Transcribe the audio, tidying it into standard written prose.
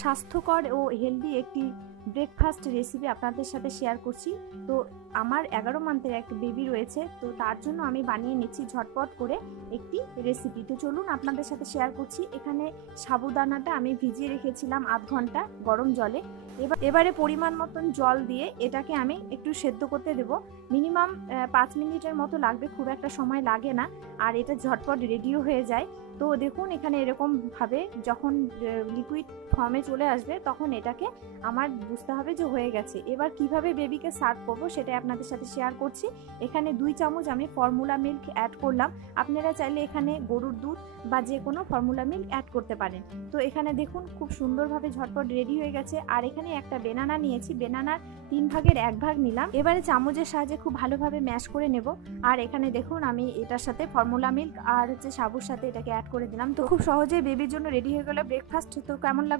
স্বাস্থ্যকর ও হেলদি একটি breakfast recipe আপনাদের সাথে শেয়ার করছি। তো আমার 11 মান্থের একটা বেবি রয়েছে, তো তার জন্য আমি বানিয়ে নিচ্ছি ঝটপট করে একটি রেসিপি। তো চলুন আপনাদের সাথে শেয়ার করছি। এখানে সাবুদানাটা আমি ভিজিয়ে রেখেছিলাম আধ ঘন্টা গরম জলে। এবারে পরিমাণ মতন জল দিয়ে এটাকে আমি একটু সেদ্ধ করতে দেব। মিনিমাম 5 মিনিটের মতো লাগবে, খুব একটা সময় লাগে না, আর এটা ঝটপট রেডিও হয়ে যায়। তো দেখুন এখানে এরকমভাবে যখন লিকুইড ফর্মে চলে আসবে তখন এটাকে আমার বুঝতে হবে যে হয়ে গেছে। এবার কিভাবে বেবিকে সার্ভ করব সেটাই আপনাদের সাথে শেয়ার করছি। এখানে 2 চামচ আমি ফর্মুলা মিল্ক অ্যাড করলাম। আপনারা চাইলে এখানে গরুর দুধ বা যে কোনো ফর্মুলা মিল্ক অ্যাড করতে পারেন। তো এখানে দেখুন খুব সুন্দরভাবে ঝটপট রেডি হয়ে গেছে। আর এখানে একটা বেনানা নিয়েছি, বেনানার 3 ভাগের 1 ভাগ নিলাম। এবারে চামচের সাহায্যে খুব ভালোভাবে ম্যাশ করে নেব। আর এখানে দেখুন আমি এটার সাথে ফর্মুলা মিল্ক আর সাবুর সাথে এটাকে অ্যাড করে দিলাম। তো খুব সহজেই বেবির জন্য রেডি হয়ে গেল ব্রেকফাস্ট। তো কেমন লাগলো